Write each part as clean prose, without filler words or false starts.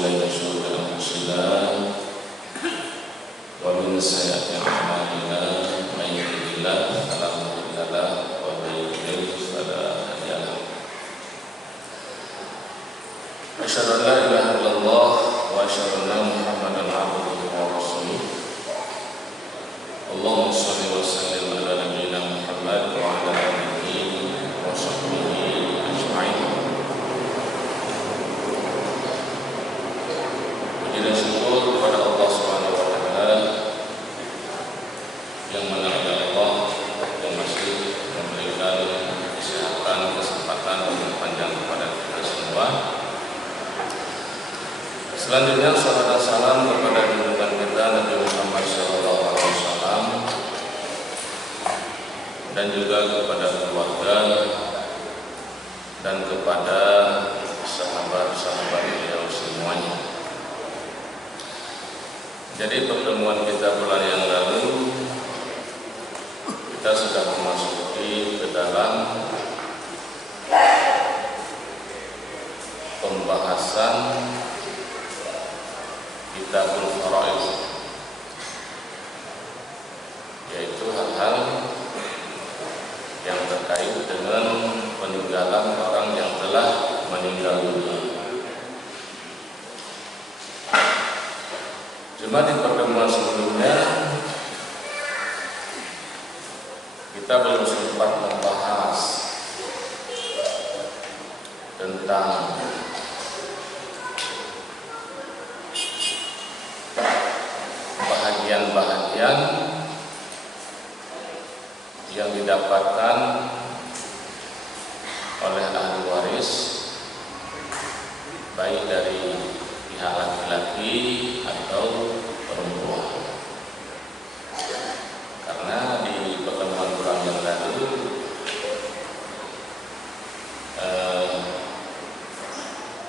بالله من شرور أنفسنا ومن سيئات أعمالنا من يهده الله فلا مضل له ومن يضلل فلا هادي له أشهد أن لا إله إلا الله وأشهد أن محمدا عبده ورسوله اللهم صل وسلم على نبينا محمد وعلى آله وصحبه أجمعين. Puji syukur kepada Allah Subhanahu wa taala yang mana ada Allah yang masih memberikan kesehatan, kesempatan dan panjang kepada kita semua. Selanjutnya salam dan salam kepada junjungan kita Nabi Muhammad SAW dan juga kepada keluarga dan kepada sahabat-sahabat beliau semuanya. Jadi pertemuan kita bulan yang lalu kita sudah memasuki ke dalam pembahasan Kitabul Faraid, yaitu hal-hal yang terkait dengan peninggalan orang yang telah meninggal dunia. Cuma di pertemuan sebelumnya kita belum sempat membahas tentang bahagian-bahagian yang didapatkan oleh ahli waris, baik dari pihak laki-laki atau perempuan. Karena di pertemuan bulan yang lalu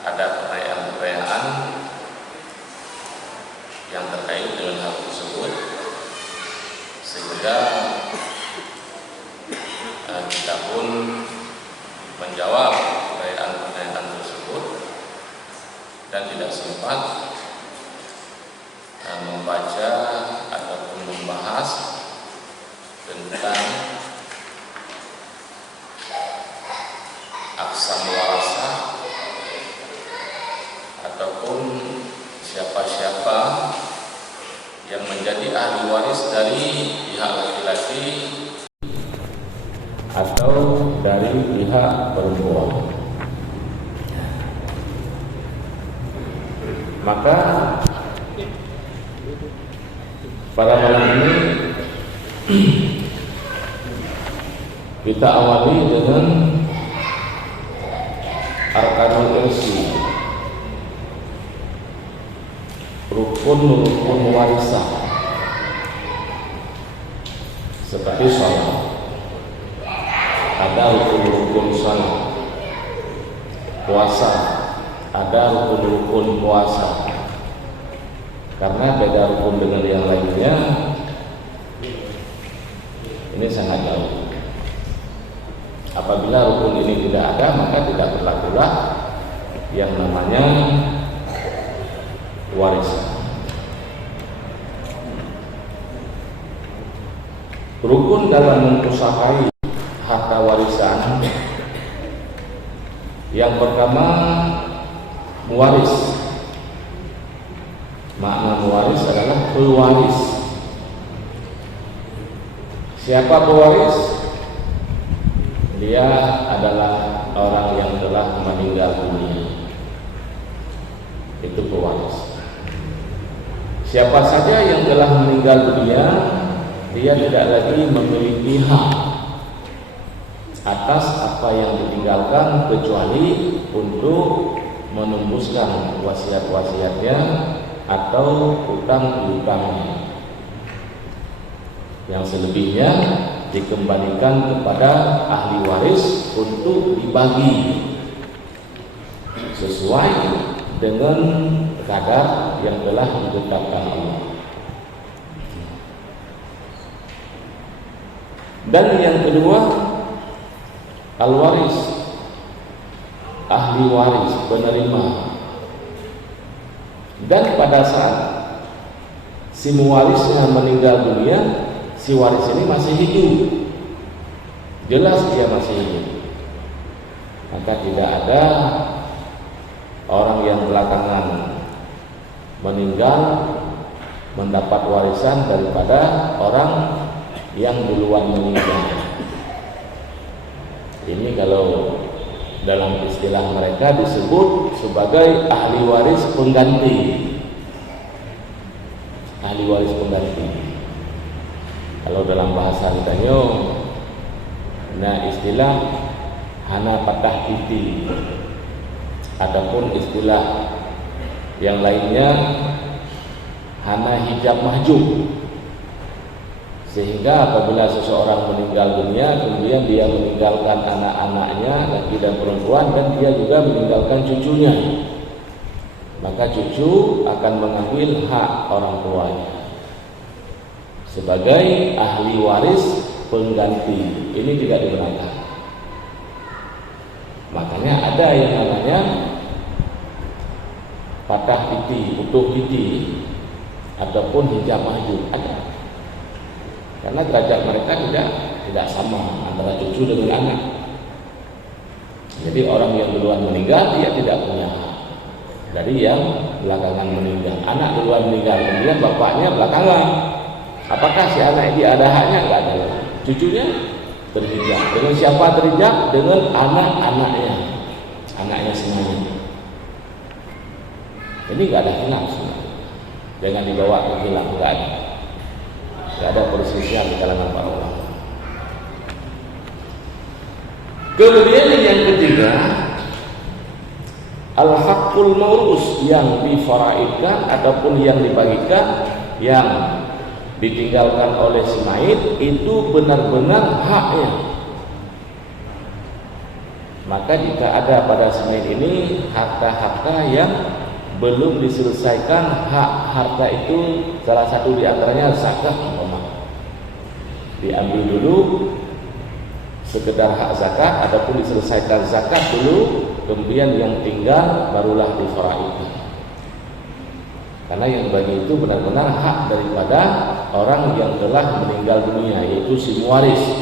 ada pertanyaan-pertanyaan yang terkait dengan hal tersebut, sehingga kita pun menjawab pertanyaan-pertanyaan tersebut dan tidak sempat membaca ataupun membahas tentang aqsam warasah ataupun siapa-siapa yang menjadi ahli waris dari pihak laki-laki atau dari pihak perempuan. Maka pada malam ini kita awali dengan arkanul irsi, rukun-rukun warisan, seperti sholat. Ada rukun-rukun salat, puasa, ada rukun-rukun puasa. Karena beda rukun dengan yang lainnya, ini sangat jauh. Apabila rukun ini tidak ada, maka tidak berlakulah yang namanya warisan. Rukun dalam mengusahakan harta warisan, yang pertama mewaris. Makna mewaris adalah pewaris. Siapa pewaris? Dia adalah orang yang telah meninggal dunia. Itu pewaris. Siapa saja yang telah meninggal dunia, dia tidak lagi memiliki hak atas apa yang ditinggalkan kecuali untuk menembuskan wasiat-wasiatnya atau hutang-hutangnya. Yang selebihnya dikembalikan kepada ahli waris untuk dibagi sesuai dengan kadar yang telah ditetapkan Allah. Dan yang kedua, al-waris, ahli waris, penerima. Dan pada saat si mewarisnya meninggal dunia, si waris ini masih hidup, jelas dia masih hidup, maka tidak ada orang yang belakangan meninggal mendapat warisan daripada orang yang duluan meninggal. Ini kalau dalam istilah mereka disebut sebagai ahli waris pengganti. Ahli waris pengganti. Kalau dalam bahasa kitanya, nah istilah hana patah titi. Adapun istilah yang lainnya hana hijab mahjub. Sehingga apabila seseorang meninggal dunia, kemudian dia meninggalkan anak-anaknya, laki dan perempuan, dan dia juga meninggalkan cucunya, maka cucu akan mengambil hak orang tuanya sebagai ahli waris pengganti. Ini tidak dibenarkan. Makanya ada yang namanya patah titi, utuh titi, ataupun hijab mahjub, ada. Karena derajat mereka tidak sama antara cucu dengan anak. Jadi orang yang duluan meninggal dia tidak punya hak dari yang belakangan meninggal. Anak duluan meninggal, kemudian bapaknya belakangan. Apakah si anak ini ada haknya? Enggak ada. Cucunya terhijab. Dengan siapa terhijab? Dengan anak-anaknya, anaknya semuanya. Ini enggak ada khilaf. Jangan dibawa ke khilaf, enggak ada. Tidak ada perselisihan di kalangan para ulama. Kemudian yang ketiga, al-haqqul maurus, yang difaraidkan ataupun yang dibagikan, yang ditinggalkan oleh si mayit itu benar-benar haknya. Maka jika ada pada si mayit ini harta-harta yang belum diselesaikan, hak harta itu salah satu di antaranya zakat, diambil dulu sekedar hak zakat ataupun diselesaikan zakat dulu, kemudian yang tinggal barulah difaraidkan. Karena yang bagi itu benar-benar hak daripada orang yang telah meninggal dunia, yaitu si mewaris.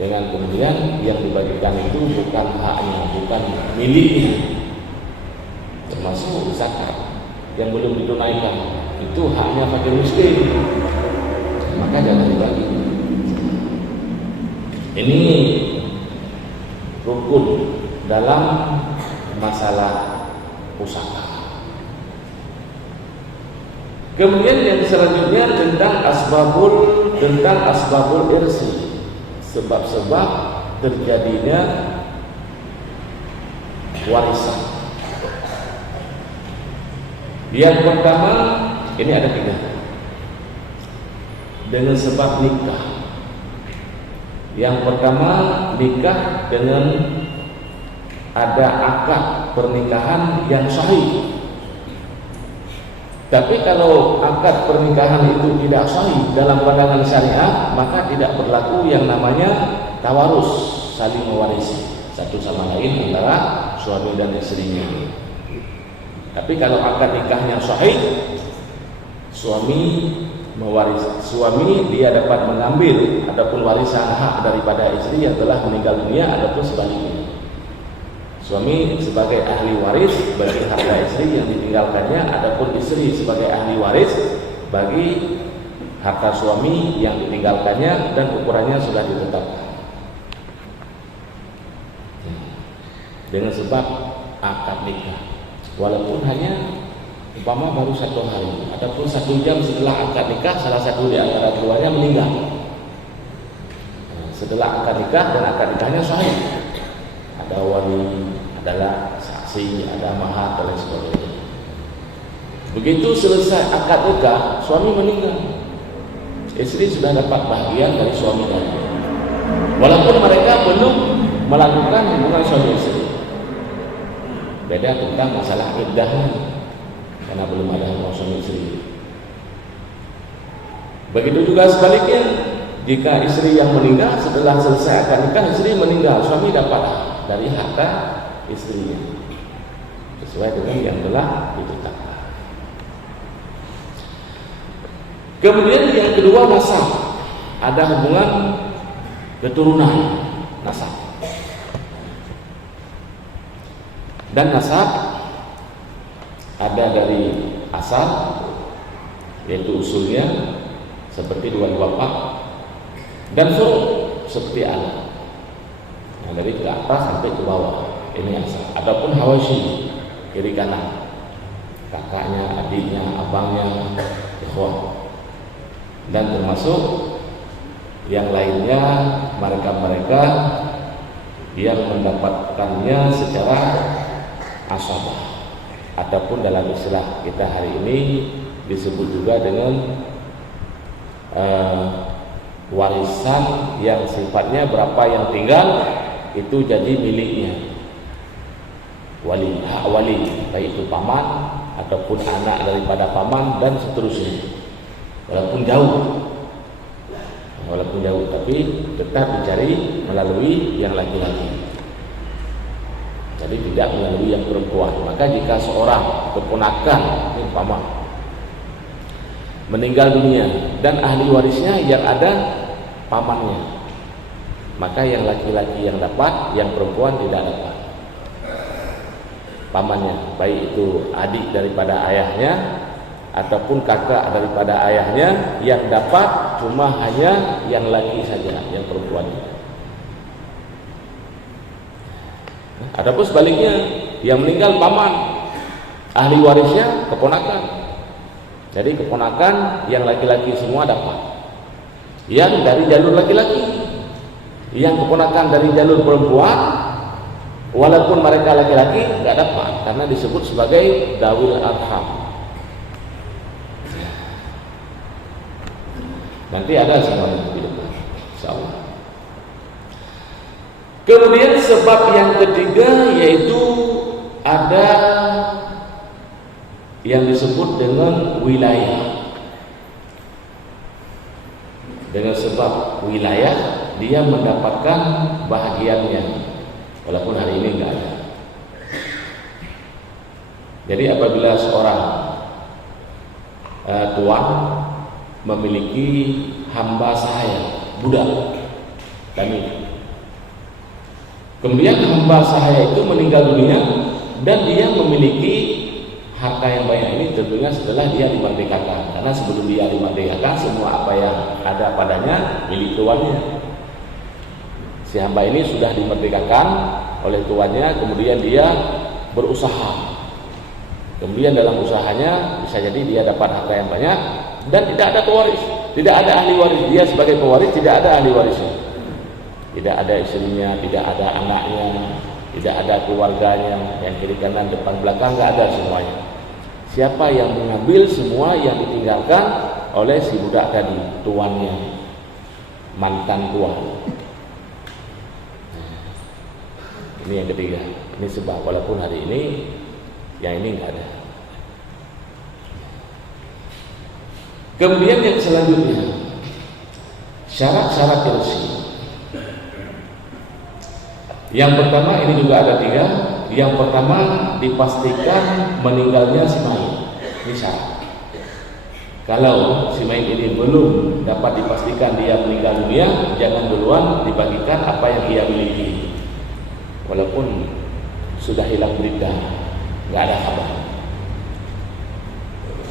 Dengan kemudian yang dibagikan itu bukan haknya, bukan miliknya, termasuk zakat yang belum ditunaikan, itu haknya fakir miskin, maka jangan dibagi. Ini rukun dalam masalah pusaka. Kemudian yang selanjutnya tentang asbabul irsi, sebab-sebab terjadinya warisan. Yang pertama, ini ada 3. Dengan sebab nikah. Yang pertama, nikah dengan ada akad pernikahan yang sahih. Tapi kalau akad pernikahan itu tidak sahih dalam pandangan syariat, maka tidak berlaku yang namanya tawarus, saling mewarisi satu sama lain antara suami dan istrinya. Tapi kalau akad nikahnya sahih, suami dia dapat mengambil adapun warisan hak daripada istri yang telah meninggal dunia, ataupun sebaliknya. Suami sebagai ahli waris bagi harta istri yang ditinggalkannya, adapun istri sebagai ahli waris bagi harta suami yang ditinggalkannya, dan ukurannya sudah ditetapkan dengan sebab akad nikah, walaupun hanya umpama baru 1 hari ataupun 1 jam setelah akad nikah salah satu di antara keduanya meninggal. Setelah akad nikah dan akad nikahnya sahih, ada wali, adalah saksi, ada mahar dan lain sebagainya. Begitu selesai akad nikah, suami meninggal, istri sudah dapat bahagian dari suami tadi, walaupun mereka belum melakukan hubungan suami istri. Beda tentang masalah iddahnya, karena belum ada hubungan suami istri. Begitu juga sebaliknya, jika istri yang meninggal setelah selesai akad nikah, istri meninggal, suami dapat dari harta istrinya sesuai dengan yang telah ditetapkan. Kemudian yang kedua nasab, ada hubungan keturunan nasab. Dan nasab ada dari asal, yaitu usulnya seperti dua bapak, dan furu' seperti anak. Nah, dari ke atas sampai ke bawah, ini asal. Adapun hawashi, kiri kanan, kakaknya, adiknya, abangnya, ikhwah, dan termasuk yang lainnya mereka-mereka yang mendapatkannya secara asabah. Adapun dalam istilah kita hari ini disebut juga dengan warisan yang sifatnya berapa yang tinggal itu jadi miliknya wali, hak wali, baik itu paman ataupun anak daripada paman dan seterusnya, walaupun jauh tapi tetap dicari melalui yang laki-laki, jadi tidak melalui yang perempuan. Maka jika seorang keponakan paman meninggal dunia dan ahli warisnya yang ada pamannya, maka yang laki-laki yang dapat, yang perempuan tidak dapat. Pamannya, baik itu adik daripada ayahnya ataupun kakak daripada ayahnya, yang dapat cuma hanya yang laki saja, yang perempuan. Adapun sebaliknya, yang meninggal paman, ahli warisnya keponakan. Jadi keponakan yang laki-laki semua dapat. Yang dari jalur laki-laki, yang keponakan dari jalur perempuan, walaupun mereka laki-laki nggak dapat, karena disebut sebagai dawil arham. Nanti ada sama di depan, insyaallah. Kemudian sebab yang ketiga yaitu ada yang disebut dengan wilayah. Dengan sebab wilayah dia mendapatkan bahagiannya, walaupun hari ini enggak ada. Jadi apabila seorang tuan memiliki hamba sahaya, budak, kami, kemudian hamba sahaya itu meninggal dunia dan dia memiliki harta yang banyak, ini tentunya setelah dia dimerdekakan, karena sebelum dia dimerdekakan semua apa yang ada padanya milik tuannya. Si hamba ini sudah dimerdekakan oleh tuannya, kemudian dia berusaha, kemudian dalam usahanya bisa jadi dia dapat harta yang banyak dan tidak ada pewaris, tidak ada ahli waris. Dia sebagai pewaris tidak ada ahli warisnya, tidak ada istrinya, tidak ada anaknya, tidak ada keluarganya, yang kiri kanan depan belakang nggak ada semuanya. Siapa yang mengambil semua yang ditinggalkan oleh si budak tadi, tuannya, mantan tuan. Ini yang ketiga. Ini sebab walaupun hari ini yang ini nggak ada. Kemudian yang selanjutnya, syarat-syarat irsi. Yang pertama ini juga ada 3. Yang pertama dipastikan meninggalnya si mayit. Ini syarat. Kalau si mayit ini belum dapat dipastikan dia meninggal dunia, jangan duluan dibagikan apa yang ia miliki, walaupun sudah hilang berita, nggak ada kabar.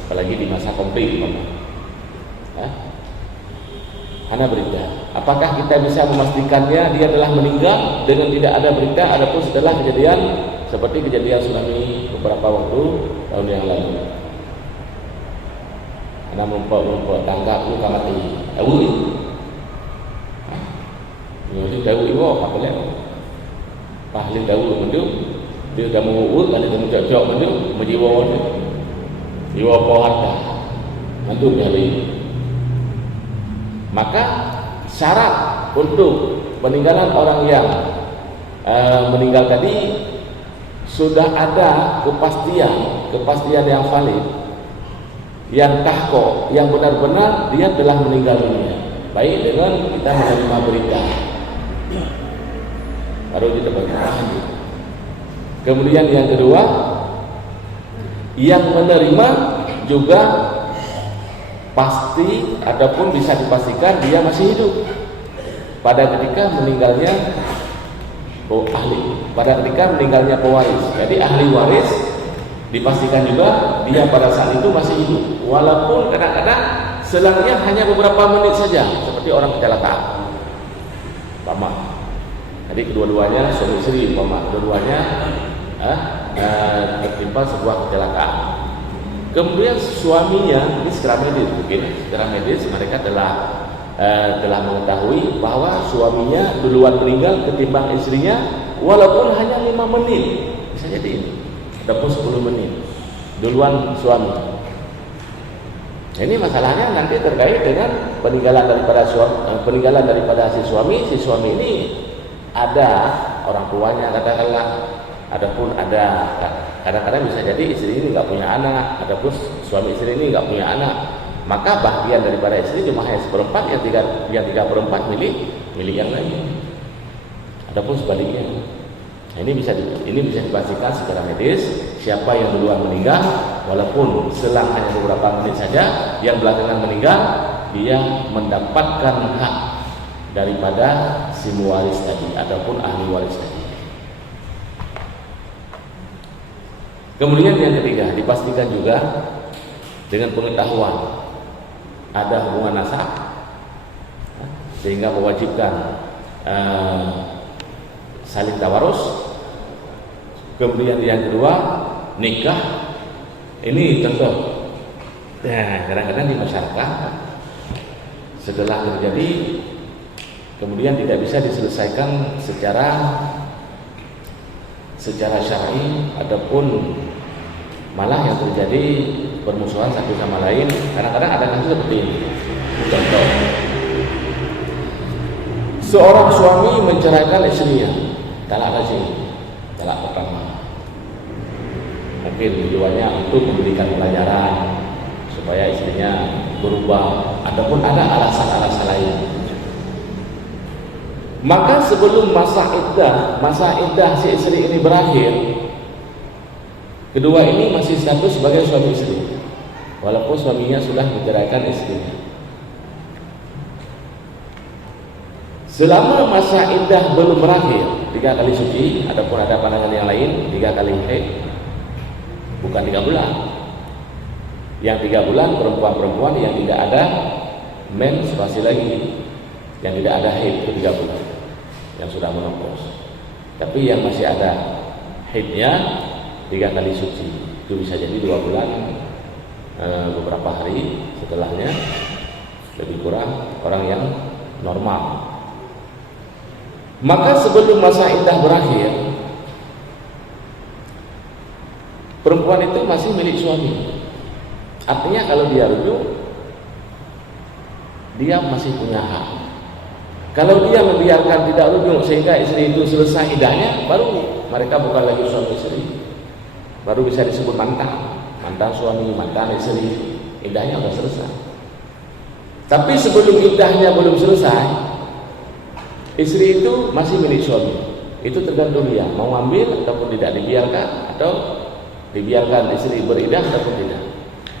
Apalagi di masa konflik, hanya berita. Apakah kita bisa memastikannya dia telah meninggal dengan tidak ada berita? Adapun setelah kejadian seperti kejadian tsunami beberapa waktu tahun yang lalu, karena memperlumpur tangkap lu kamati, tahu ini? Ini tahu ibu apa boleh? Pahlin tahu mendung, dia dah mengurut, ada yang cocok mendung, menjiwa mendung, jiwa pohon dah, mendung hari. Maka syarat untuk peninggalan orang yang meninggal tadi sudah ada kepastian yang valid, yang tahqiq, yang benar-benar dia telah meninggal dunia, baik dengan kita menerima berita baru kita bagaimana. Kemudian yang kedua, yang menerima juga pasti ataupun bisa dipastikan dia masih hidup pada ketika meninggalnya meninggalnya pewaris. Jadi ahli waris dipastikan juga dia pada saat itu masih hidup, walaupun kadang-kadang selangnya hanya beberapa menit saja, seperti orang kecelakaan. Jadi kedua-duanya suami istri, kedua-duanya tertimpa sebuah kecelakaan. Kemudian suaminya, ini secara medis mereka telah mengetahui bahwa suaminya duluan meninggal ketimbang istrinya, walaupun hanya 5 menit, bisa jadi ini, ataupun 10 menit duluan suami. Ini masalahnya nanti terkait dengan peninggalan daripada si suami ini ada orang tuanya katakanlah, adapun ada kadang-kadang bisa jadi istri ini nggak punya anak, adapun suami istri ini nggak punya anak, maka bagian daripada istri cuma hanya 1/4, yang 3/4 milik yang lain. Adapun sebaliknya, ini bisa dipastikan secara medis siapa yang duluan meninggal, walaupun selang hanya beberapa menit saja, yang belakangan meninggal dia mendapatkan hak daripada si mewaris tadi ataupun ahli waris tadi. Kemudian yang ketiga, dipastikan juga dengan pengetahuan ada hubungan nasab sehingga mewajibkan saling tawarus. Kemudian yang kedua, nikah. Ini contoh. Kadang-kadang di masyarakat setelah terjadi kemudian tidak bisa diselesaikan secara syar'i, ataupun malah yang terjadi permusuhan satu sama lain. Kadang-kadang ada kasus seperti ini. Contoh, seorang suami menceraikan istrinya, talak pertama. Mungkin tujuannya untuk memberikan pelajaran supaya istrinya berubah, ataupun ada alasan-alasan lain. Maka sebelum masa iddah si istri ini berakhir, kedua ini masih status sebagai suami istri, walaupun suaminya sudah menceraikan istrinya. Selama masa iddah belum berakhir, 3 kali suci, ataupun ada pandangan yang lain 3 kali haid, bukan 3 bulan. Yang 3 bulan perempuan-perempuan yang tidak ada menstruasi lagi, yang tidak ada haid itu 3 bulan, yang sudah menopause. Tapi yang masih ada haidnya 3 kali suci, itu bisa jadi 2 bulan, beberapa hari setelahnya, lebih kurang orang yang normal. Maka sebelum masa iddah berakhir, perempuan itu masih milik suami. Artinya kalau dia rujuk, dia masih punya hak. Kalau dia membiarkan tidak rujuk sehingga istri itu selesai iddahnya, baru mereka bukan lagi suami istri, baru bisa disebut mantan suami, mantan istri, iddahnya sudah selesai. Tapi sebelum iddahnya belum selesai, istri itu masih milik suami. Itu tergantung dia mau ambil ataupun tidak, dibiarkan atau dibiarkan istri beriddah ataupun tidak.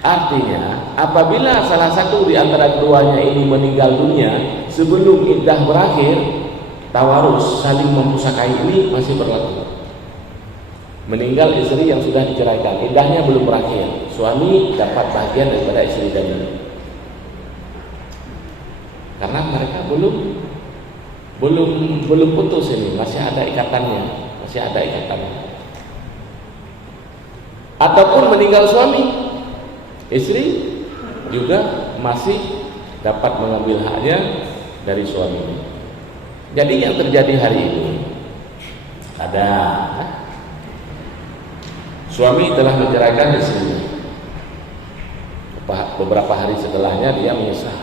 Artinya apabila salah satu di antara keduanya ini meninggal dunia sebelum iddah berakhir, tawarus saling mempusakai ini masih berlaku. Meninggal istri yang sudah diceraikan, iddahnya belum berakhir, suami dapat bagian daripada istri tadi, karena mereka belum putus, ini masih ada ikatannya. Ataupun meninggal suami, istri juga masih dapat mengambil haknya dari suami. Jadi yang terjadi hari ini, ada suami telah menceraikan istrinya, beberapa hari setelahnya dia menyesal.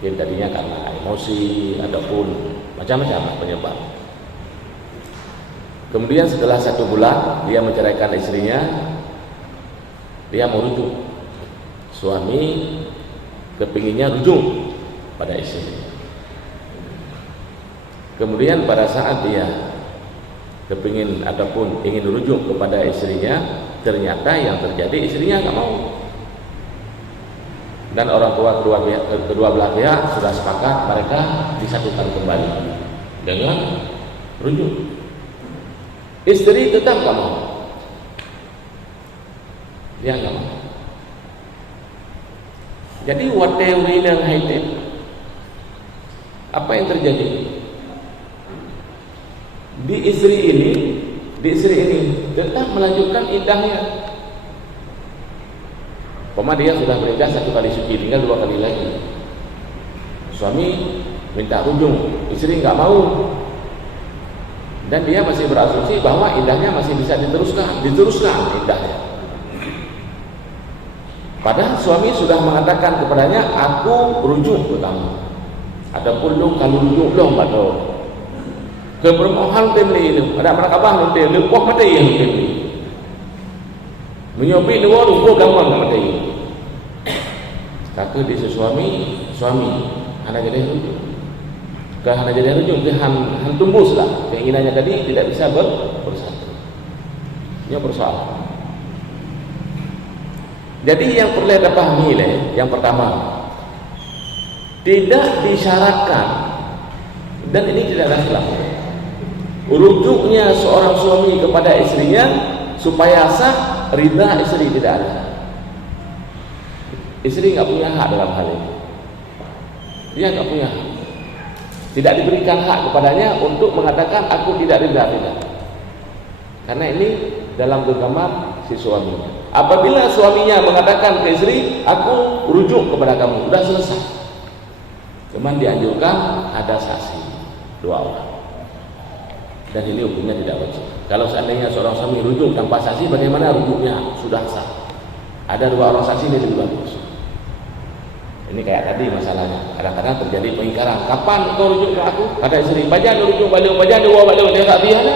Mungkin tadinya karena emosi ataupun macam-macam penyebab. Kemudian setelah 1 bulan dia menceraikan istrinya, dia mau rujuk. Suami kepinginnya rujuk pada istri. Kemudian pada saat dia kepingin ataupun ingin rujuk kepada istrinya, ternyata yang terjadi istrinya nggak mau. dan orang tua kedua belah pihak sudah sepakat, mereka disatukan kembali dengan rujuk. Istri tetap nggak mau, dia nggak mau. Jadi whatever hated, apa yang terjadi di istri ini tetap melanjutkan iddahnya. Dia sudah beriddah 1 kali suci, tinggal 2 kali lagi. Suami minta rujung, istri nggak mau, dan dia masih berasumsi bahwa iddahnya masih bisa diteruskan iddahnya. Padahal suami sudah mengatakan kepadanya, aku rujuk ke kamu. Adapun lu kalau rujuk lo nggak tahu. Kebermohan temli itu, ada mana kabar nanti lepas mati yang temli. Menyobi dua rujuk gampang mati. Kata dia suami anak jadi rujuk. Kalau anak jadi rujuk dia han tumbuslah keinginannya tadi tidak bisa bersatu. Ini persoalan. Jadi yang perlu kita pahami yang pertama, tidak disyaratkan, dan ini tidak ada khilaf, rujuknya seorang suami kepada istrinya supaya sah, ridha istri tidak ada. Istri nggak punya hak dalam hal ini. Dia nggak punya hak. Tidak diberikan hak kepadanya untuk mengatakan aku tidak ridha, tidak. Karena ini dalam genggaman si suaminya. Apabila suaminya mengatakan ke istri, aku rujuk kepada kamu, sudah selesai. Cuman dianjurkan ada saksi 2 orang. Dan ini hukumnya tidak wajib. Kalau seandainya seorang suami rujuk tanpa saksi, bagaimana rujuknya? Sudah sah. Ada 2 orang saksi, ini lebih bagus. Ini kayak tadi masalahnya. Kadang-kadang terjadi pengingkaran. Kapan kau rujuk ke aku? Kata istri, baca rujuk balik, dia tak biar.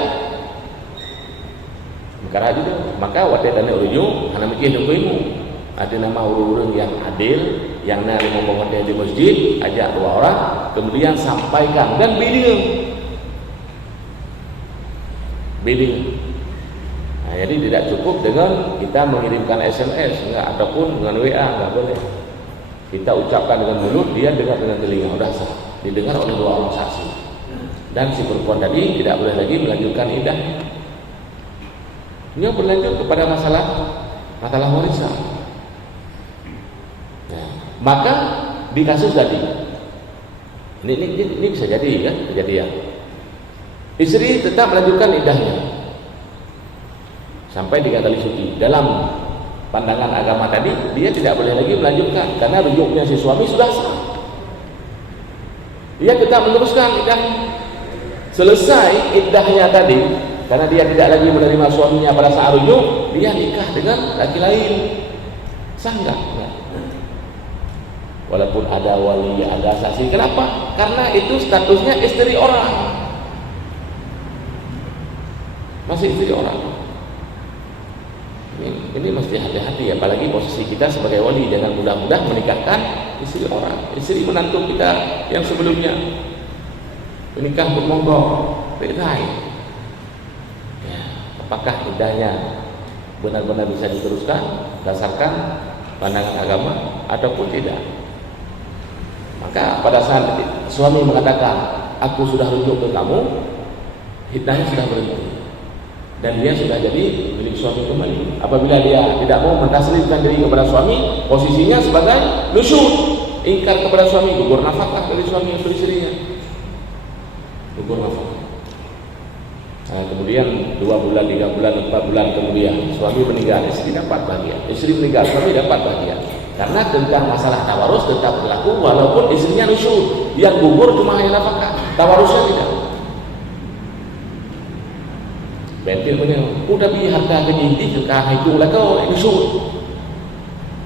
Mengkara juga. Maka waktu tanya rujuk, karena mikir ilmu. Ada nama orang-orang yang adil, yang nak ngomong di masjid, ajak 2 orang, kemudian sampaikan dan bidding. Nah, jadi tidak cukup dengan kita mengirimkan SMS, enggak, ataupun dengan WA, enggak boleh. Kita ucapkan dengan mulut, dia dengar dengan telinga, sudah sah. Didengar oleh 2 orang saksi. Dan si perempuan tadi tidak boleh lagi melanjutkan iddah. Ini berlanjut kepada masalah warisan. Nah, maka di kasus tadi, ini bisa jadi ya, kejadian. Istri tetap melanjutkan iddahnya sampai 3 kali suci. Dalam pandangan agama tadi, dia tidak boleh lagi melanjutkan karena rujuknya si suami sudah sah. Dia tetap meneruskan iddahnya. Selesai iddahnya tadi, karena dia tidak lagi menerima suaminya pada saat rujuk, dia nikah dengan laki lain. Sah enggak? Walaupun ada wali, ada saksi. Kenapa? Karena itu statusnya istri orang. Masih istri orang. Ini mesti hati-hati, apalagi posisi kita sebagai wali, jangan mudah-mudah menikahkan istri orang, istri menantu kita yang sebelumnya menikah bermonggok, berai. Ya, apakah iddahnya benar-benar bisa diteruskan berdasarkan pandangan agama ataupun tidak? Maka pada saat suami mengatakan aku sudah rujuk ke kamu, iddahnya sudah berhenti. Dan dia sudah jadi milik suami kembali. Apabila dia tidak mau mentaslimkan diri kepada suami, posisinya sebagai nusyud, ingkar kepada suami, gugur nafkah dari suami atau istrinya, gugur nafkah. Nah, kemudian 2 bulan, 3 bulan, 4 bulan kemudian suami meninggal, istri dapat bahagia. Istri meninggal, suami dapat bahagia. Karena tentang masalah tawarus tetap berlaku walaupun istrinya nusyud. Yang gugur cuma hanya nafkah, tawarusnya tidak. Bentil punya, udah bi harta kejinti juga itu lah kau nusyud.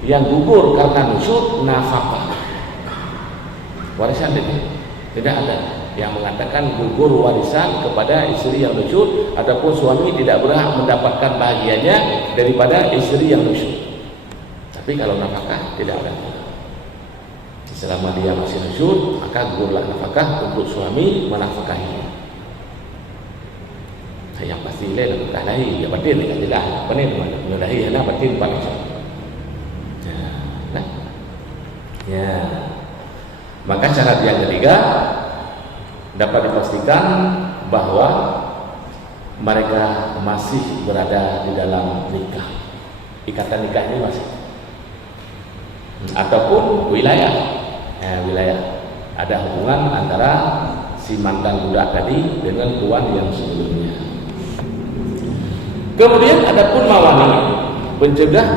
Yang gugur karena nusyud nafkah. Warisan tidak ada yang mengatakan gugur warisan kepada istri yang nusyud ataupun suami tidak berhak mendapatkan bahagianya daripada istri yang nusyud. Tapi kalau nafkah tidak ada. Selama dia masih nusyud, maka gugurlah nafkah untuk suami menafkahinya. Yang pasti lain tak lain dia batin kan jelas. Pening mana? Menyudahi hendak batin paling. Nah. Maka syarat yang ketiga dapat dipastikan bahwa mereka masih berada di dalam nikah. Ikatan nikah ini masih, ataupun wilayah, ada hubungan antara si mantan budak tadi dengan tuan yang sebelumnya. Kemudian adapun mawani, pencegah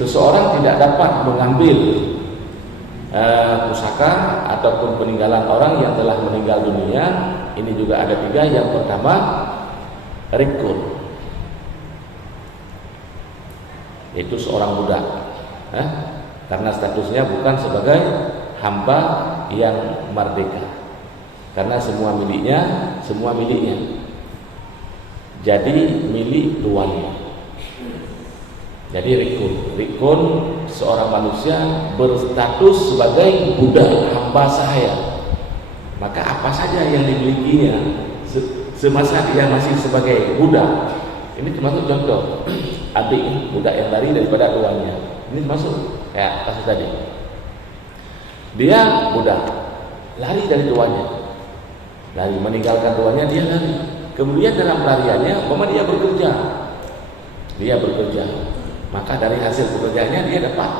seseorang tidak dapat mengambil pusaka ataupun peninggalan orang yang telah meninggal dunia. Ini juga ada 3. Yang pertama, rikun, yaitu seorang budak, karena statusnya bukan sebagai hamba yang merdeka, karena semua miliknya jadi milik tuannya. Jadi rikun seorang manusia berstatus sebagai budak, hamba sahaya. Maka apa saja yang dimilikinya semasa dia masih sebagai budak, ini termasuk contoh adik budak yang lari daripada tuannya. Ini termasuk kayak kasus tadi. Dia budak, lari dari tuannya, lari meninggalkan tuannya, dia lari. Kemudian dalam pelariannya, dia bekerja, maka dari hasil pekerjaannya dia dapat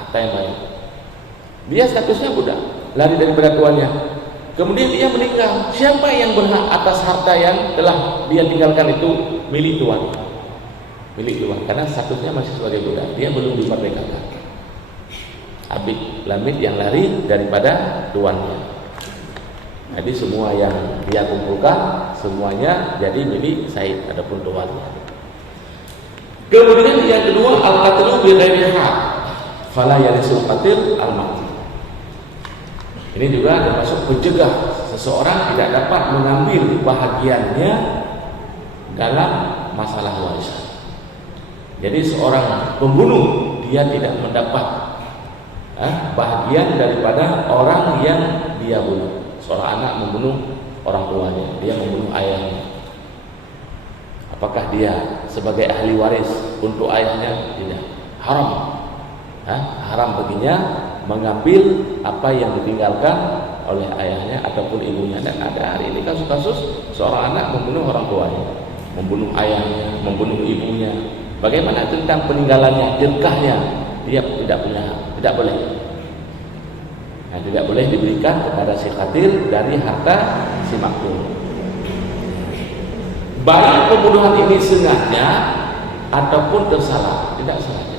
harta yang banyak. Dia statusnya budak, lari daripada tuannya. Kemudian dia meninggal. Siapa yang berhak atas harta yang telah dia tinggalkan itu? Milik tuan. Karena statusnya masih sebagai budak, dia belum dimerdekakan. Abid lamid yang lari daripada tuannya. Jadi semua yang dia kumpulkan semuanya jadi milik Said, adapun tuannya. Kemudian yang kedua, al-qatlu bi ghairi haq fala yarisul qatil al-maqtul. Ini juga termasuk pencegah seseorang tidak dapat mengambil bahagiannya dalam masalah warisan. Jadi seorang pembunuh dia tidak mendapat bahagian daripada orang yang dia bunuh. Seorang anak membunuh orang tuanya, dia membunuh ayahnya. Apakah dia sebagai ahli waris untuk ayahnya? Tidak. Haram. Haram baginya mengambil apa yang ditinggalkan oleh ayahnya ataupun ibunya. Dan ada hari ini kasus-kasus seorang anak membunuh orang tuanya, membunuh ayahnya, membunuh ibunya. Bagaimana tentang peninggalannya, dirkahnya? Dia tidak boleh. Tidak boleh diberikan kepada si qatil dari harta si maktul. Baik pembunuhan ini sengaja ataupun tersalah, tidak sengaja.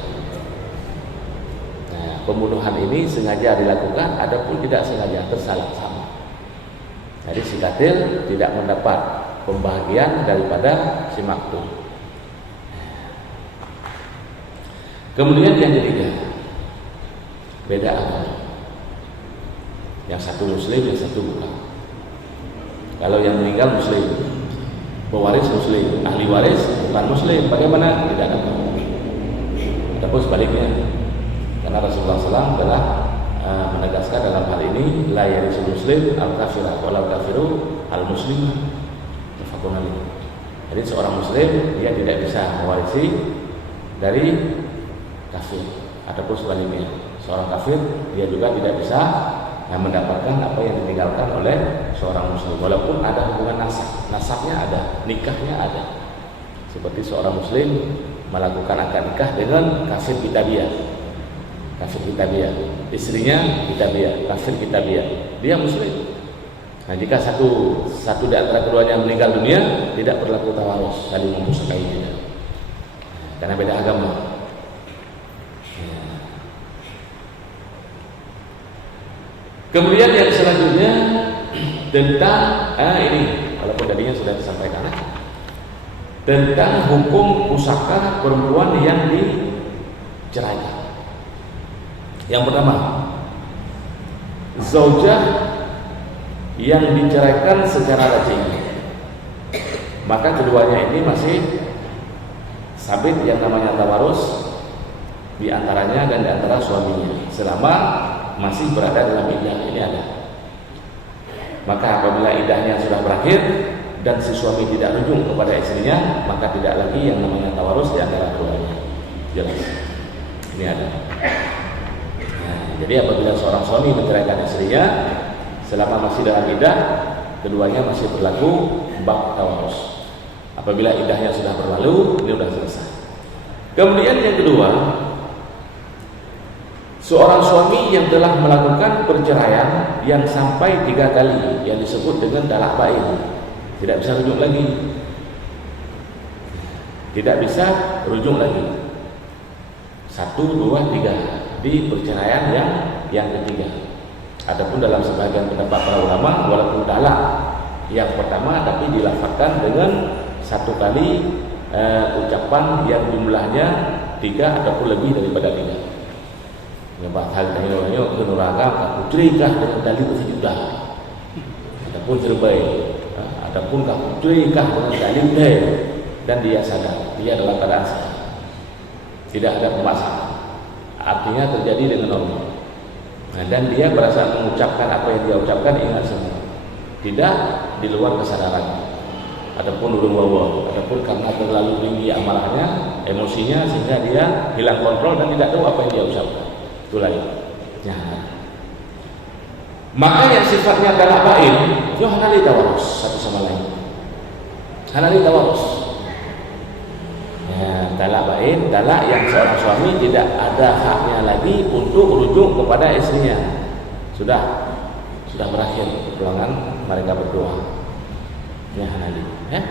Pembunuhan ini sengaja dilakukan ataupun tidak sengaja, tersalah, sama. Jadi si qatil tidak mendapat pembahagian daripada si maktul. Kemudian yang ketiga, beda agama. Yang satu muslim, yang satu bukan. Kalau yang meninggal muslim, pewaris muslim, ahli waris bukan muslim, bagaimana? Tidak ada. Ataupun sebaliknya, karena Rasulullah SAW telah menegaskan dalam hal ini, la yarisul muslim al-kafirah walau kafiru al-muslim. Jadi seorang muslim dia tidak bisa mewarisi dari kafir, ataupun sebaliknya, seorang kafir dia juga tidak bisa mendapatkan apa yang ditinggalkan oleh seorang muslim, walaupun ada hubungan nasabnya ada, nikahnya ada. Seperti seorang muslim melakukan akad nikah dengan kafir kitabiah, istrinya kitabiah, kafir kitabiah, dia muslim. Nah, jika satu di antara keduanya meninggal dunia, tidak berlaku tawarus, saling memusuhi tidak, karena beda agama. Kemudian yang selanjutnya tentang ini, walaupun tadinya sudah disampaikan, tentang hukum pusaka perempuan yang diceraikan. Yang pertama, zaujah yang diceraikan secara raj'i, maka keduanya ini masih sabit yang namanya tawarus di antaranya dan di antara suaminya selama masih berada dalam iddah. Ini ada. Maka apabila iddahnya sudah berakhir dan si suami tidak rujuk kepada istrinya, maka tidak lagi yang namanya tawarus di antara keduanya. Jelas. Ini ada. Nah, Jadi apabila seorang suami menceraikan istrinya selama masih dalam iddah, keduanya masih berlaku bab tawarus. Apabila iddahnya sudah berlalu, ini sudah selesai. Kemudian yang kedua, seorang suami yang telah melakukan perceraian yang sampai 3 kali, yang disebut dengan talak bain, tidak bisa rujuk lagi. Tidak bisa rujuk lagi. 1, 2, 3 di perceraian yang ketiga. Adapun dalam sebagian pendapat para ulama, walaupun talak yang pertama tapi dilafazkan dengan 1 kali ucapan yang jumlahnya 3 ataupun lebih daripada 3. Nyebab hal tanya kenuraga putrikah dengan dalil sejuta. Adapun terbaik, adapun putrikah dengan dalil dan dia sadar dia dalam keadaan sadar. Tidak ada pembahasan. Artinya terjadi dengan normal. Nah, dan dia berasa mengucapkan apa yang dia ucapkan, ingat semua. Tidak di luar kesadaran. Adapun urung wawa, adapun karena terlalu tinggi amarahnya, emosinya sehingga dia hilang kontrol dan tidak tahu apa yang dia ucapkan. Itulah ya. Maka yang sifatnya talak bain, yo hanali tawarus satu sama lain. Hanali tawarus. Ya, talak bain, talak yang seorang suami tidak ada haknya lagi untuk merujuk kepada istrinya. Sudah berakhir perjuangan mereka berdua. Ya hanali, ya.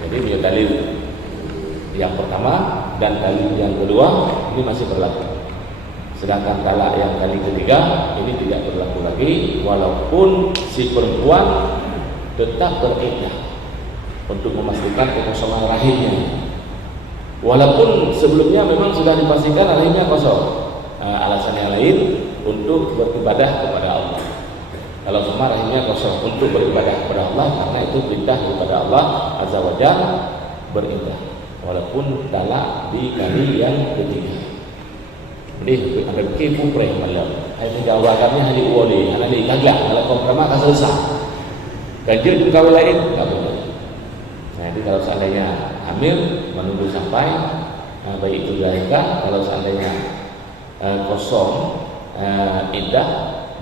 Jadi dia dalil yang pertama dan dalil yang kedua ini masih berlaku. Sedangkan talak yang kali ketiga ini tidak berlaku lagi, walaupun si perempuan tetap beriddah untuk memastikan kekosongan rahimnya. Walaupun sebelumnya memang sudah dipastikan rahimnya kosong. Alasan yang lain untuk beribadah kepada Allah. Kalau semua rahimnya kosong untuk beribadah kepada Allah, karena itu perintah kepada Allah Azza wa Jalla beribadah. Walaupun talak di kali yang ketiga. Jadi ada kipu pre malam. Hai menjawabannya hari wali, hari kagak kalau kompromi kan selesai. Ganjil kawin lain enggak boleh. Nah, jadi kalau seandainya hamil menunggu sampai bayi itu dilahirkan, kalau seandainya kosong iddah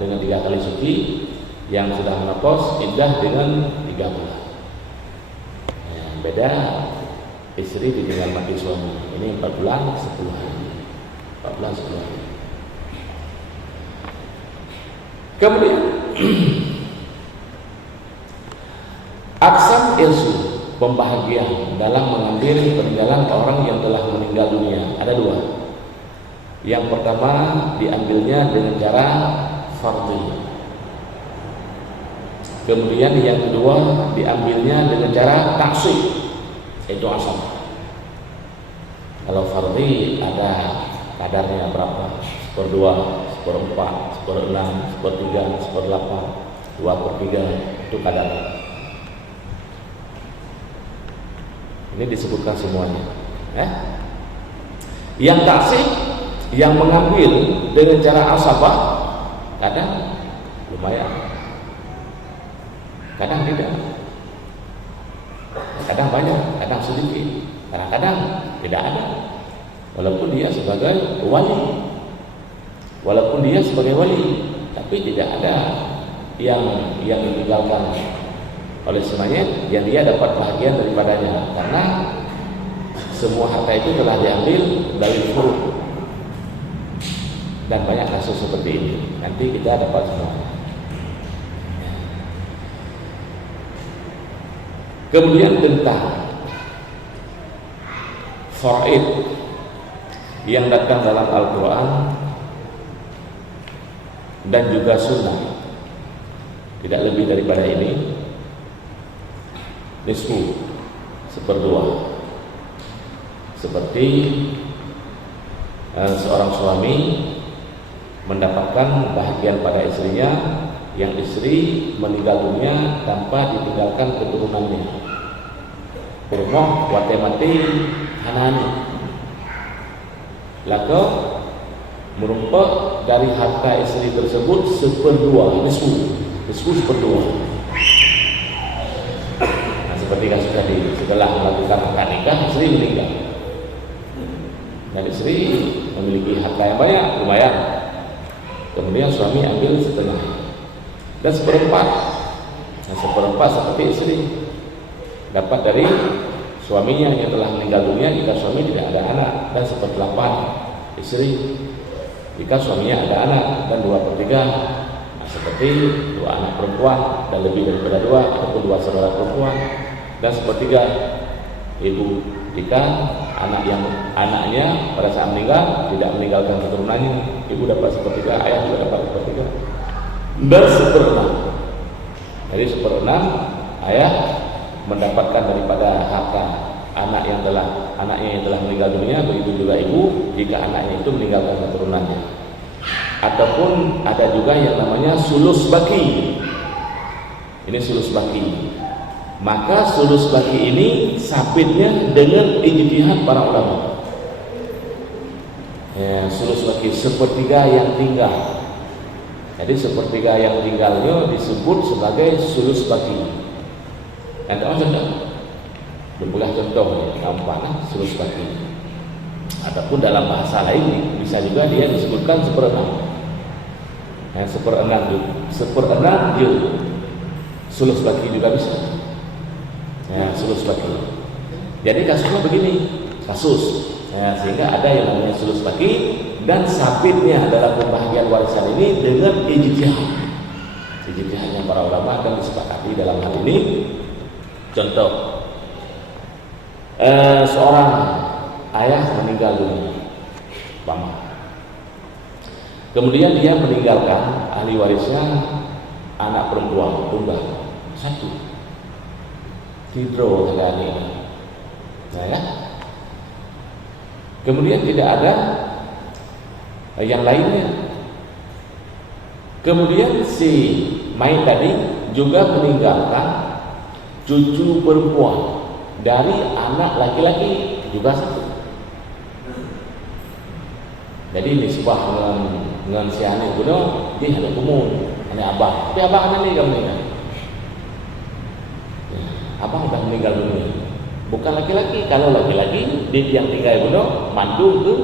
dengan 3 kali suci, yang sudah menopause iddah dengan 3 bulan. Beda istri ditinggal mati suami, ini 4 bulan 10 hari. 4 bulan 10 hari. Kemudian aksam ilsu, pembahagian dalam mengambil peninggalan orang yang telah meninggal dunia, ada 2. Yang pertama diambilnya dengan cara fardhi. Kemudian yang kedua diambilnya dengan cara taksib, itu asam. Kalau fardhi ada kadarnya berapa? 1/2, 1/4, 1/6, 1/3, 1/8, 2/3, itu kadarnya. Ini disebutkan semuanya. Yang taksib, yang mengambil dengan cara asabah, kadang lumayan, kadang tidak, kadang banyak, kadang sedikit, kadang-kadang tidak ada. Walaupun dia sebagai wali, tapi tidak ada yang ditinggalkan oleh semuanya, yang dia dapat bahagian daripadanya, karena semua harta itu telah diambil dari furud. Dan banyak kasus seperti ini. Nanti kita dapat semua. Kemudian tentang faraid yang datang dalam Al-Quran dan juga sunnah, tidak lebih daripada ini. Nisfu 1/2. Seperti seorang suami mendapatkan bahagian pada istrinya yang istri meninggal dunia tanpa ditinggalkan keturunannya. Kurmoh wate mati hanani. Lalu merumput dari harta istri tersebut 1/2, nisfu 1/2. Nah, seperti kasus tadi, setelah melakukan akad nikah istri meninggal. dan istri memiliki harta yang banyak, lumayan. Kemudian suami ambil setengah dan seperempat. Nah, seperempat seperti istri dapat dari suaminya yang telah meninggal dunia jika suami tidak ada anak, dan sepertelapan istri jika suaminya ada anak, dan 2/3 seperti 2 anak perempuan dan lebih daripada 2 ataupun 2 saudara perempuan, dan 1/3 ibu jika anaknya pada saat meninggal tidak meninggalkan keturunannya, ibu dapat 1/3, ayah juga dapat 1/3, dan 1/6. Jadi 1/6 ayah mendapatkan daripada harta anaknya yang telah meninggal dunia, begitu juga ibu jika anaknya itu meninggalkan keturunannya. Ataupun ada juga yang namanya sulus baki. Ini sulus baki. Maka sulus baki ini sabitnya dengan ijtihad para ulama. Ya, sulus baki 1/3 yang tinggal. Jadi 1/3 yang tinggalnya disebut sebagai sulus baki. Ada contoh, berbulah contoh gampang, sulus baki. Ataupun dalam bahasa lain bisa juga dia disebutkan 1/6. Yang 1/6 dia sulus baki juga bisa. Ya, sulus baki. Jadi kasusnya begini, ya, sehingga ada yang namanya sulus baki, dan sabitnya dalam pembagian warisan ini dengan ijtihadnya para ulama dan disepakati dalam hal ini. Contoh, seorang ayah meninggal dunia, kemudian dia meninggalkan ahli warisnya anak perempuan tunggal 1, hidro ini. Nah, ya. Kemudian tidak ada yang lainnya. Kemudian si mayit tadi juga meninggalkan cucu perempuan dari anak laki-laki juga 1. Jadi nisbah dengan si anak itu dia ada kumun, anak abang. Tapi abang anak ini meninggal. Abang sudah meninggal dunia. Bukan laki-laki. Kalau laki-laki dia yang tinggal itu mandu tu,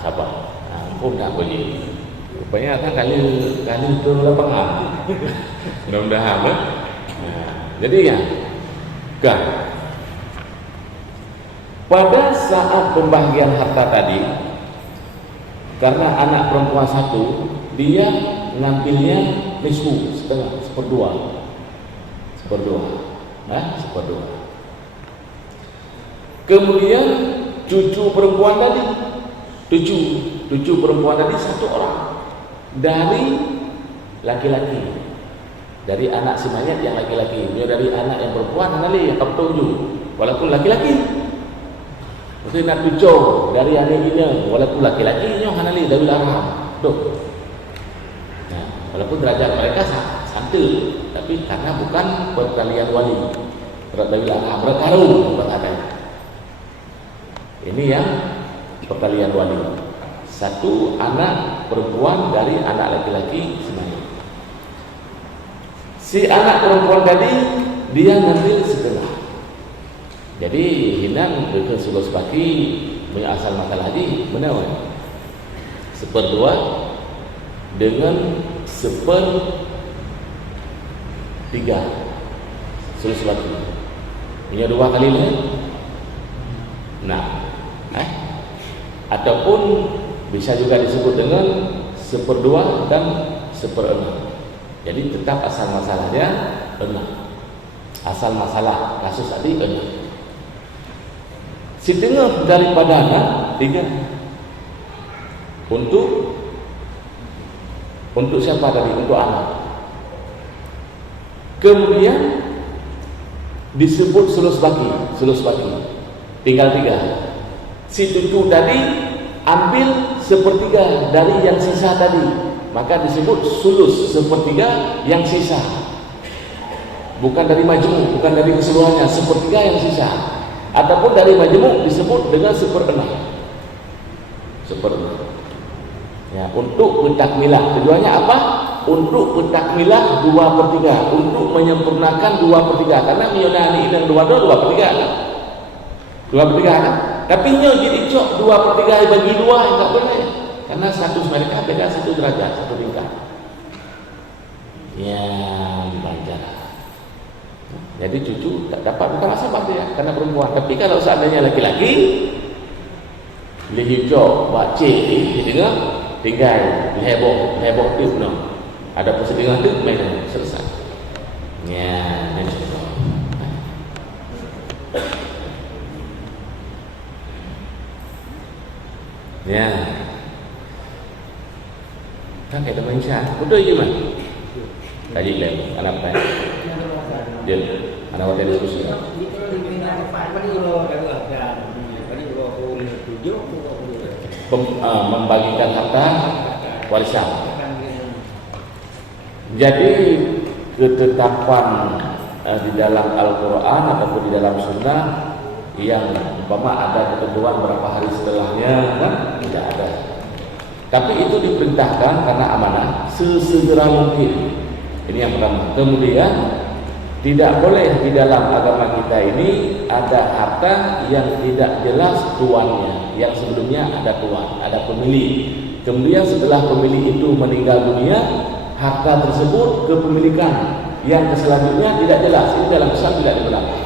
sabar. Ampun tak boleh. Rupanya kan kali itu lapangan. Mudah-mudahan. Jadi ya, kan. Pada saat pembagian harta tadi, karena anak perempuan 1, dia ngambilnya nisfu, setengah, 1/2. 1/2. Kemudian cucu perempuan tadi, cucu perempuan tadi 1 orang dari laki-laki, dari anak si mayat yang laki-laki. Dia dari anak yang perempuan nanti yang ketujuh, walaupun laki-laki. Mesti nak tujuh dari anak ini, walaupun laki-laki nyo hanali dari arham. Tuh. Nah, walaupun derajat mereka santai, tapi karena bukan perkalian wali. Dari arham berkarung berkata. Ini yang perkalian wali. 1 anak perempuan dari anak laki-laki semuanya. Si anak perempuan tadi dia ngambil setengah. Jadi hinang ke sulus baki punya asal masalah di mana? 1/2 dengan 1/3 sulus baki. Punya 2 kali lah. Nah, ataupun bisa juga disebut dengan 1/2 dan 1/6. Jadi tetap asal masalahnya 6. Asal masalah kasus tadi 6. Setengah daripada anak 3. Untuk siapa tadi? Untuk anak. Kemudian disebut sulus baki. Tinggal 3. Si cucu tadi ambil 1/3 dari yang sisa tadi. Maka disebut sulus 1/3 yang sisa. Bukan dari majmuk, bukan dari keseluruhannya, 1/3 yang sisa. Ataupun dari majmuk disebut dengan 1/6. Ya, untuk pentakmilah. Tujuannya apa? Untuk pentakmilah 2/3, untuk menyempurnakan 2/3. Karena miyonani yang 2/3 kan? 2/3 kan? Tapi nyo jadi cok 2/3 bagi 2 yang tak boleh. Karena status mereka beda 1 derajat, 1 tingkat. Ya, dibanjar. Jadi cucu tak dapat, bukan masalah dia karena perempuan. Tapi kalau seandainya laki-laki, boleh cok buat cik dengar tinggal heboh tu no. Ada persedingan tu main selesai. Ya, insyaallah. Ya. Kan ada manusia. Betul je man. Tadi lem anak apa? Dia anak waktu diskusi. Membagikan harta warisan. Jadi ketetapan di dalam Al-Quran ataupun di dalam Sunnah yang umpama ada ketentuan berapa hari setelahnya kan tidak ada. Tapi itu diperintahkan karena amanah sesegera mungkin. Ini yang pertama. Kemudian tidak boleh di dalam agama kita ini ada harta yang tidak jelas tuannya, yang sebelumnya ada tuan, ada pemilik. Kemudian setelah pemilik itu meninggal dunia, harta tersebut kepemilikan yang selanjutnya tidak jelas. Ini dalam Islam tidak dibenarkan.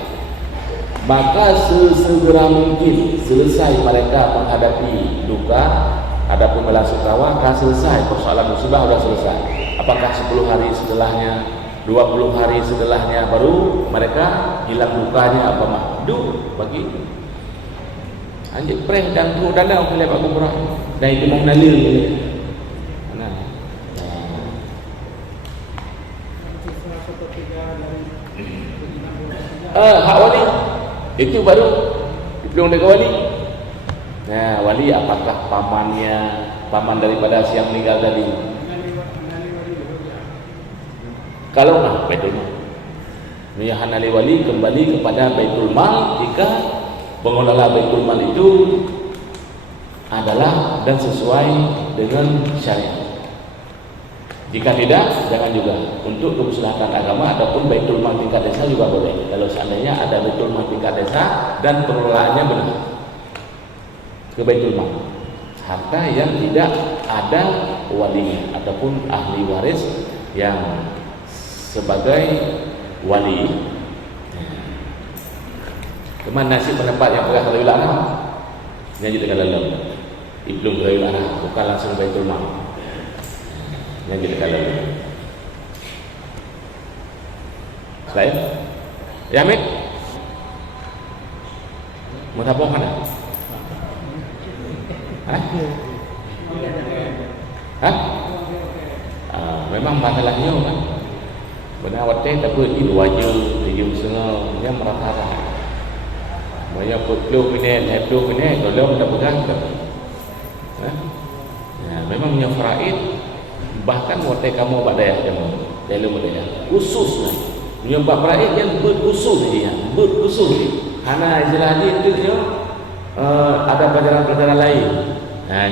Maka sesegera mungkin selesai mereka menghadapi duka, ada pembela sukawah, akan selesai persoalan musibah sudah selesai. Apakah 10 hari setelahnya, 20 hari setelahnya baru mereka hilang dukanya apa mah? Bagi anjing preh dan tu dalam oleh Pak Gubernur. Dan itu mau nalil ni. Nah. Hak wali itu baru belum ada wali. Nah, wali apakah paman daripada si yang meninggal tadi? Kalau Baitul Mal. Menyahana wali kembali kepada Baitul Mal jika pengelola Baitul Mal itu adalah dan sesuai dengan syariat. Jika tidak, jangan juga. Untuk kemaslahatan agama ataupun Baitul Mal tingkat desa juga boleh. Kalau seandainya ada Baitul Mal tingkat desa dan pengelolaannya benar ke Baitul Mal, harta yang tidak ada walinya ataupun ahli waris yang sebagai wali. Kemana nasib pendapat yang pegang Rabiul Anam? Ini jadi dalam Ibnu Rabiul Anam, bukan langsung Baitul Mal. Ini jadi dalam. Selain, ya Mik, mau tabung mana? Memang masalahnya kan. Benar waktu tapi itu wajib di semua yang merata-rata. Banyak puluh minit, kalau tak pegang ke. Memang punya faraid bahkan waktu kamu badai kamu dalam badai khusus punya faraid yang berkhusus dia, berkhusus. Karena istilah dia itu ada pelajaran-pelajaran lain.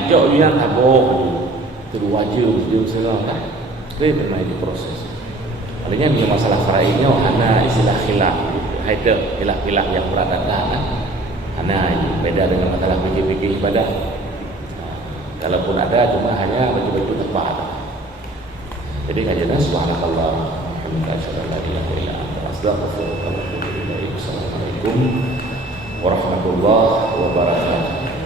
Jok yang tabung itu wajib di semua kan. Itu memang ini proses. Artinya bila masalah faraidnya hanya istilah khilaf, ada khilaf yang berat-berat kan. Hanya beda dengan masalah fikih ibadah. Kalaupun ada cuma hanya betul-betul tepat. Jadi kajian subhanallah alhamdulillah sallallahu alaihi wasallam. Assalamualaikum warahmatullahi wabarakatuh.